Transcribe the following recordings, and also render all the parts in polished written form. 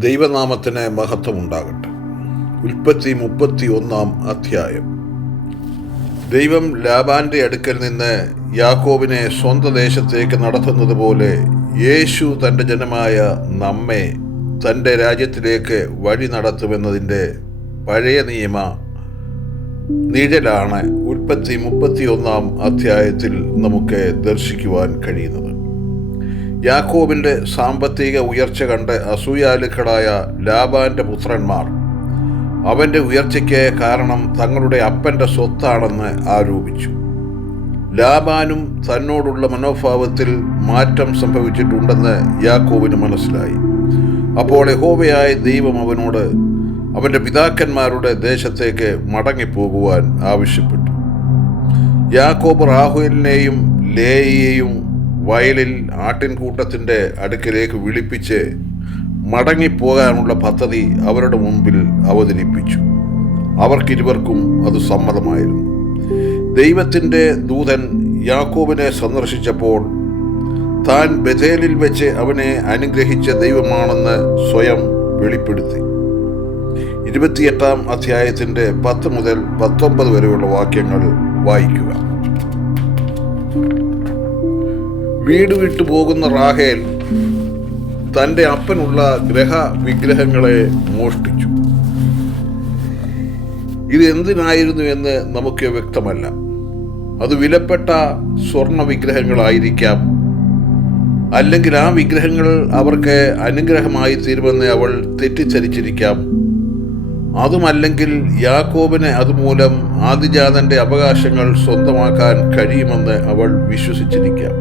ദൈവനാമത്തിന് മഹത്വമുണ്ടാകട്ടെ. ഉൽപ്പത്തി 31 ദൈവം ലാബാന്റെ അടുക്കൽ നിന്ന് യാക്കോബിനെ സ്വന്തം ദേശത്തേക്ക് നടത്തുന്നത് പോലെ യേശു തൻ്റെ ജനമായ നമ്മെ തൻ്റെ രാജ്യത്തിലേക്ക് വഴി നടത്തുമെന്നതിൻ്റെ പഴയ നിയമ നിഴലാണ് ഉൽപ്പത്തി 31 നമുക്ക് ദർശിക്കുവാൻ കഴിയുന്നത്. യാക്കോബിൻ്റെ സാമ്പത്തിക ഉയർച്ച കണ്ട് അസൂയാലുക്കളായ ലാബാന്റെ പുത്രന്മാർ അവൻ്റെ ഉയർച്ചയ്ക്ക് കാരണം തങ്ങളുടെ അപ്പൻ്റെ സ്വത്താണെന്ന് ആരോപിച്ചു. ലാബാനും തന്നോടുള്ള മനോഭാവത്തിൽ മാറ്റം സംഭവിച്ചിട്ടുണ്ടെന്ന് യാക്കോബിന് മനസ്സിലായി. അപ്പോൾ യഹോവയായ ദൈവം അവനോട് അവൻ്റെ പിതാക്കന്മാരുടെ ദേശത്തേക്ക് മടങ്ങിപ്പോകുവാൻ ആവശ്യപ്പെട്ടു. യാക്കോബ് റാഹേലിനെയും ലേയയെയും വയലിൽ ആട്ടിൻകൂട്ടത്തിൻ്റെ അടുക്കിലേക്ക് വിളിപ്പിച്ച് മടങ്ങിപ്പോകാനുള്ള പദ്ധതി അവരുടെ മുമ്പിൽ അവതരിപ്പിച്ചു. അവർക്കിരുവർക്കും അത് സമ്മതമായിരുന്നു. ദൈവത്തിൻ്റെ ദൂതൻ യാക്കോബിനെ സന്ദർശിച്ചപ്പോൾ താൻ ബഥേലിൽ വെച്ച് അവനെ അനുഗ്രഹിച്ച ദൈവമാണെന്ന് സ്വയം വെളിപ്പെടുത്തി. 28 10 മുതൽ 19 വരെയുള്ള വാക്യങ്ങൾ വായിക്കുക. വീട് വിട്ടു പോകുന്ന റാഹേൽ തൻ്റെ അപ്പനുള്ള വിഗ്രഹങ്ങളെ മോഷ്ടിച്ചു. ഇത് എന്തിനായിരുന്നു എന്ന് നമുക്ക് വ്യക്തമല്ല. അത് വിലപ്പെട്ട സ്വർണ്ണ വിഗ്രഹങ്ങളായിരിക്കാം, അല്ലെങ്കിൽ ആ വിഗ്രഹങ്ങൾ അവർക്ക് അനുഗ്രഹമായി തീരുമെന്ന് അവൾ തെറ്റിദ്ധരിച്ചിരിക്കാം. അതുമല്ലെങ്കിൽ യാക്കോബിന് അതുമൂലം ആദിജാതന്റെ അവകാശങ്ങൾ സ്വന്തമാക്കാൻ കഴിയുമെന്ന് അവൾ വിശ്വസിച്ചിരിക്കാം.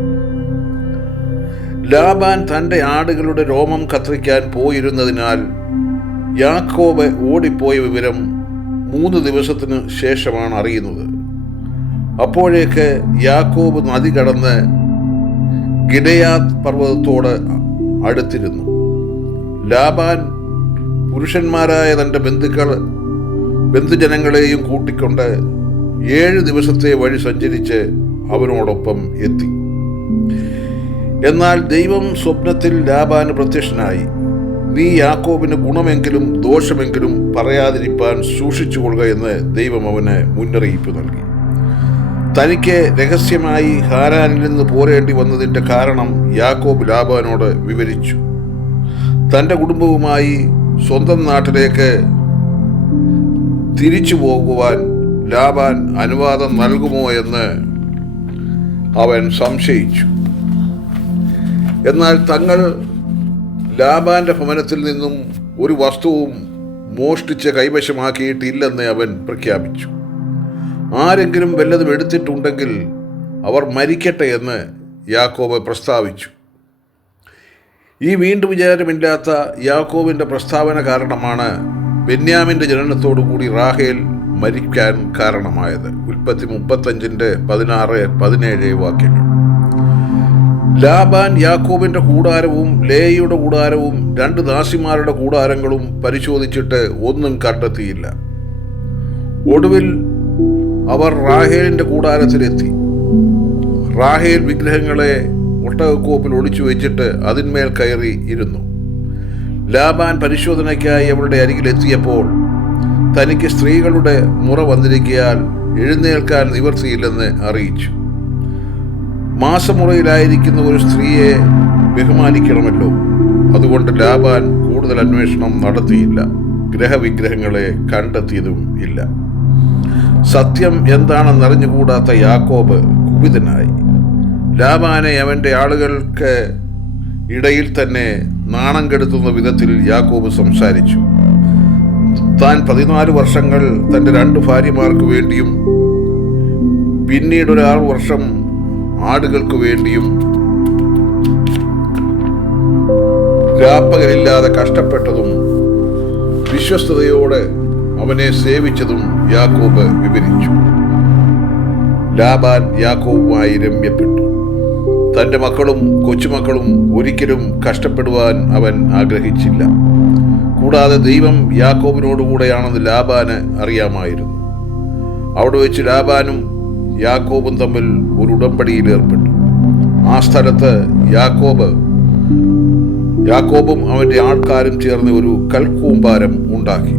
ലാബാൻ തൻ്റെ ആടുകളുടെ രോമം കത്രിക്കാൻ പോയിരുന്നതിനാൽ യാക്കോബ് ഓടിപ്പോയ വിവരം 3 ദിവസത്തിന് ശേഷമാണ് അറിയുന്നത്. അപ്പോഴേക്ക് യാക്കോബ് നദി കടന്ന് ഗിലെയാദ് പർവ്വതത്തോട് അടുത്തിരുന്നു. ലാബാൻ പുരുഷന്മാരായ തൻ്റെ ബന്ധുജനങ്ങളെയും കൂട്ടിക്കൊണ്ട് 7 ദിവസത്തെ വഴി സഞ്ചരിച്ച് അവനോടൊപ്പം എത്തി. എന്നാൽ ദൈവം സ്വപ്നത്തിൽ ലാബാന് പ്രത്യക്ഷനായി, നീ യാക്കോബിന് ഗുണമെങ്കിലും ദോഷമെങ്കിലും പറയാതിരിപ്പാൻ സൂക്ഷിച്ചുകൊള്ളുക എന്ന് ദൈവം അവന് മുന്നറിയിപ്പ് നൽകി. തനിക്ക് രഹസ്യമായി ഹാരാനിൽ നിന്ന് പോരേണ്ടി വന്നതിൻ്റെ കാരണം യാക്കോബ് ലാബാനോട് വിവരിച്ചു. തൻ്റെ കുടുംബവുമായി സ്വന്തം നാട്ടിലേക്ക് തിരിച്ചു പോകുവാൻ ലാബാൻ അനുവാദം നൽകുമോ എന്ന് അവൻ സംശയിച്ചു. എന്നാൽ തങ്ങൾ ലാബാന്റെ ഭവനത്തിൽ നിന്നും ഒരു വസ്തുവും മോഷ്ടിച്ച് കൈവശമാക്കിയിട്ടില്ലെന്ന് അവൻ പ്രഖ്യാപിച്ചു. ആരെങ്കിലും വല്ലതും എടുത്തിട്ടുണ്ടെങ്കിൽ അവർ മരിക്കട്ടെ എന്ന് യാക്കോബ് പ്രസ്താവിച്ചു. ഈ വീണ്ടും വിചാരമില്ലാത്ത യാക്കോബിൻ്റെ പ്രസ്താവന കാരണമാണ് ബെന്യാമിൻ്റെ ജനനത്തോടുകൂടി റാഹേൽ മരിക്കാൻ കാരണമായത്. ഉൽപ്പത്തി 35 16 17 വാക്യങ്ങൾ. ലാബാൻ യാക്കോബിന്റെ കൂടാരവും ലേയയുടെ കൂടാരവും 2 ദാസിമാരുടെ കൂടാരങ്ങളും പരിശോധിച്ചിട്ട് ഒന്നും കണ്ടെത്തിയില്ല. ഒടുവിൽ അവർ റാഹേലിന്റെ കൂടാരത്തിലെത്തി. റാഹേൽ വിഗ്രഹങ്ങളെ ഒട്ടകക്കോപ്പിൽ ഒളിച്ചു വെച്ചിട്ട് അതിന്മേൽ കയറി ഇരുന്നു. ലാബാൻ പരിശോധനയ്ക്കായി അവളുടെ അരികിലെത്തിയപ്പോൾ തനിക്ക് സ്ത്രീകളുടെ മുറ വന്നിരിക്കയാൽ എഴുന്നേൽക്കാൻ നിവർത്തിയില്ലെന്ന് അറിയിച്ചു. മാസമുറയിലായിരിക്കുന്ന ഒരു സ്ത്രീയെ ബഹുമാനിക്കണമല്ലോ. അതുകൊണ്ട് ലാബാൻ കൂടുതൽ അന്വേഷണം നടത്തിയില്ല. ഗ്രഹവിഗ്രഹങ്ങളെ കണ്ടെത്തിയതും ഇല്ല. സത്യം എന്താണെന്നറിഞ്ഞുകൂടാത്ത യാക്കോബ് കുപിതനായി. ലാബാനെ അവൻ്റെ ആളുകൾക്ക് ഇടയിൽ തന്നെ നാണം കെടുത്തുന്ന വിധത്തിൽ യാക്കോബ് സംസാരിച്ചു. താൻ 14 വർഷങ്ങൾ തൻ്റെ 2 ഭാര്യമാർക്ക് വേണ്ടിയും പിന്നീട് 6 വർഷം ആടുകൾക്ക് വേണ്ടിയും രാപ്പകലില്ലാതെ കഷ്ടപ്പെട്ടതും വിശ്വസ്തയോടെ അവനെ സേവിച്ചതും യാക്കോബ് വിവരിച്ചു. ലാബാൻ യാക്കോബുമായി രമ്യപ്പെട്ടു. തൻ്റെ മക്കളും കൊച്ചുമക്കളും ഒരിക്കലും കഷ്ടപ്പെടുവാൻ അവൻ ആഗ്രഹിച്ചില്ല. കൂടാതെ ദൈവം യാക്കോബിനോടുകൂടെയാണെന്ന് ലാബാന് അറിയാമായിരുന്നു. അവിടെ വെച്ച് ലാബാനും യാക്കോബും തമ്മിൽ ഒരു ഉടമ്പടിയിൽ ഏർപ്പെട്ടു. ആ സ്ഥലത്ത് യാക്കോബ് യാക്കോബും അവന്റെ ആൾക്കാരും ചേർന്ന് ഒരു കൽക്കൂമ്പാരം ഉണ്ടാക്കി.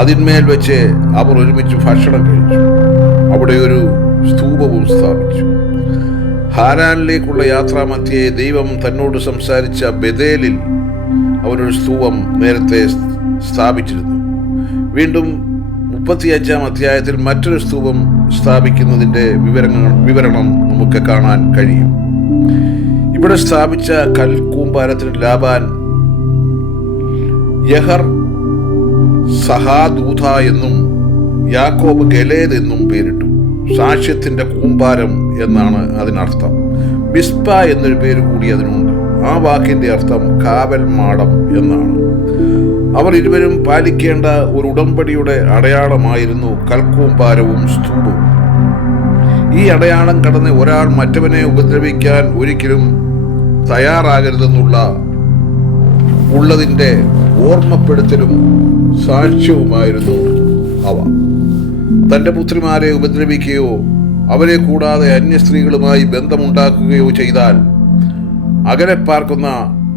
അതിന്മേൽ വെച്ച് അവർ ഒരുമിച്ച് ഭക്ഷണം കഴിച്ചു. അവിടെ ഒരു സ്തൂപവും സ്ഥാപിച്ചു. ഹാരാനിലേക്കുള്ള യാത്രാമധ്യേ ദൈവം തന്നോട് സംസാരിച്ച ബെഥേലിൽ അവരൊരു സ്തൂപം നേരത്തെ സ്ഥാപിച്ചിരുന്നു. വീണ്ടും 35-ാം അധ്യായത്തിൽ മറ്റൊരു സ്തൂപം സ്ഥാപിക്കുന്നതിൻ്റെ വിവരണം നമുക്ക് കാണാൻ കഴിയും. ഇവിടെ സ്ഥാപിച്ച കൽക്കൂമ്പാരത്തിന് ലാബാൻ യഹർ സഹാദൂത എന്നും യാക്കോബ് ഗലേദ് എന്നും പേരിട്ടു. സാക്ഷ്യത്തിന്റെ കൂമ്പാരം എന്നാണ് അതിനർത്ഥം. മിസ്പ എന്നൊരു പേര് കൂടി അതിനുണ്ട്. ആ വാക്കിന്റെ അർത്ഥം കാവൽ മാടം എന്നാണ്. അവർ ഇരുവരും പാലിക്കേണ്ട ഒരു ഉടമ്പടിയുടെ അടയാളമായിരുന്നു കൽക്കൂമ്പാരവും സ്തൂപവും. ഈ അടയാളം കടന്ന് ഒരാൾ മറ്റവനെ ഉപദ്രവിക്കാൻ ഒരിക്കലും തയ്യാറാകരുതെന്നുള്ള ഉള്ളതിൻ്റെ ഓർമ്മപ്പെടുത്തലും സാക്ഷ്യവുമായിരുന്നു അവ. തൻ്റെ പുത്രിമാരെ ഉപദ്രവിക്കുകയോ അവരെ കൂടാതെ അന്യ സ്ത്രീകളുമായി ബന്ധമുണ്ടാക്കുകയോ ചെയ്താൽ അകലെ പാർക്കുന്ന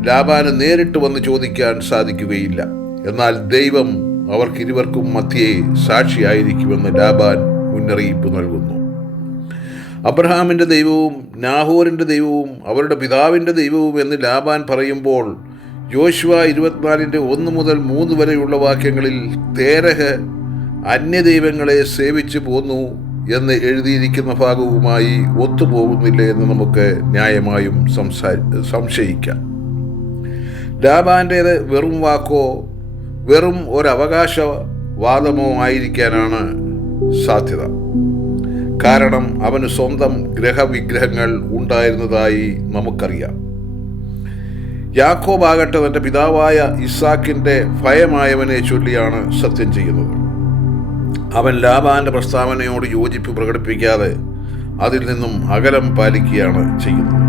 ലാബാന് നേരിട്ട് വന്ന് ചോദിക്കാൻ സാധിക്കുകയില്ല. എന്നാൽ ദൈവം അവർക്കിരുവർക്കും മധ്യേ സാക്ഷിയായിരിക്കുമെന്ന് ലാബാൻ മുന്നറിയിപ്പ് നൽകുന്നു. അബ്രഹാമിൻ്റെ ദൈവവും നാഹോറിൻ്റെ ദൈവവും അവരുടെ പിതാവിൻ്റെ ദൈവവും എന്ന് ലാബാൻ പറയുമ്പോൾ യോശുവ 24:1 മുതൽ 3 വരെയുള്ള വാക്യങ്ങളിൽ തേരഹ് അന്യദൈവങ്ങളെ സേവിച്ചു പോന്നു എന്ന് എഴുതിയിരിക്കുന്ന ഭാഗവുമായി ഒത്തുപോകുന്നില്ല എന്ന് നമുക്ക് ന്യായമായും സംശയിക്കാം. ലാബാൻ്റേത് വെറും വാക്കോ വെറും ഒരവകാശവാദമോ ആയിരിക്കാനാണ് സാധ്യത. കാരണം അവന് സ്വന്തം ഗ്രഹവിഗ്രഹങ്ങൾ ഉണ്ടായിരുന്നതായി നമുക്കറിയാം. യാക്കോബാകട്ടെ തൻ്റെ പിതാവായ ഇസാക്കിൻ്റെ ഭയമായവനെ ചൊല്ലിയാണ് സത്യം ചെയ്യുന്നത്. അവൻ ലാബാന്റെ പ്രസ്താവനയോട് യോജിപ്പ് പ്രകടിപ്പിക്കാതെ അതിൽ നിന്നും അകലം പാലിക്കുകയാണ് ചെയ്യുന്നത്.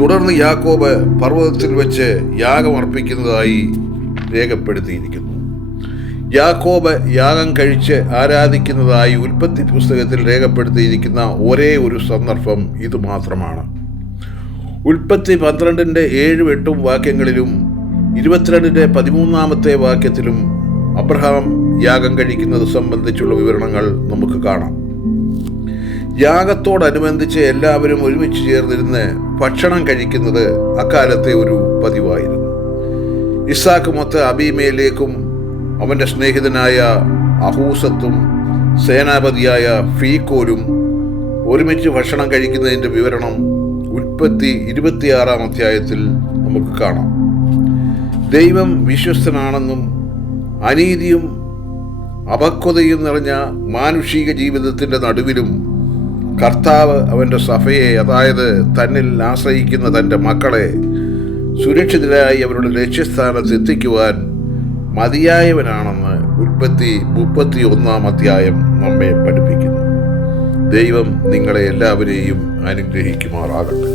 തുടർന്ന് യാക്കോബ് പർവ്വതത്തിൽ വെച്ച് യാഗം അർപ്പിക്കുന്നതായി രേഖപ്പെടുത്തിയിരിക്കുന്നു. യാക്കോബ് യാഗം കഴിച്ച് ആരാധിക്കുന്നതായി ഉൽപ്പത്തി പുസ്തകത്തിൽ രേഖപ്പെടുത്തിയിരിക്കുന്ന ഒരേ ഒരു സന്ദർഭം ഇതുമാത്രമാണ്. ഉൽപ്പത്തി 12:7-8 വാക്യങ്ങളിലും 22:13 വാക്യത്തിലും അബ്രഹാം യാഗം കഴിക്കുന്നത് സംബന്ധിച്ചുള്ള വിവരണങ്ങൾ നമുക്ക് കാണാം. യാഗത്തോടനുബന്ധിച്ച് എല്ലാവരും ഒരുമിച്ച് ചേർന്നിരുന്ന് ഭക്ഷണം കഴിക്കുന്നത് അക്കാലത്തെ ഒരു പതിവായിരുന്നു. ഇസാക്ക് മൊത്ത് അബീമേലേക്കും അവൻ്റെ സ്നേഹിതനായ അഹൂസത്തും സേനാപതിയായ ഫീക്കോലും ഒരുമിച്ച് ഭക്ഷണം കഴിക്കുന്നതിൻ്റെ വിവരണം ഉൽപ്പത്തി 26-ാം അധ്യായത്തിൽ നമുക്ക് കാണാം. ദൈവം വിശ്വസ്തനാണെന്നും അനീതിയും അപക്വതയും നിറഞ്ഞ മാനുഷിക ജീവിതത്തിൻ്റെ നടുവിലും കർത്താവ് അവൻ്റെ സഭയെ, അതായത് തന്നിൽ ആശ്രയിക്കുന്ന തൻ്റെ മക്കളെ സുരക്ഷിതരായി അവരുടെ ലക്ഷ്യസ്ഥാനത്ത് എത്തിക്കുവാൻ മതിയായവനാണെന്ന് ഉൽപ്പത്തി 31-ാം അധ്യായം നമ്മെ പഠിപ്പിക്കുന്നു. ദൈവം നിങ്ങളെ എല്ലാവരെയും അനുഗ്രഹിക്കുമാറാകട്ടെ.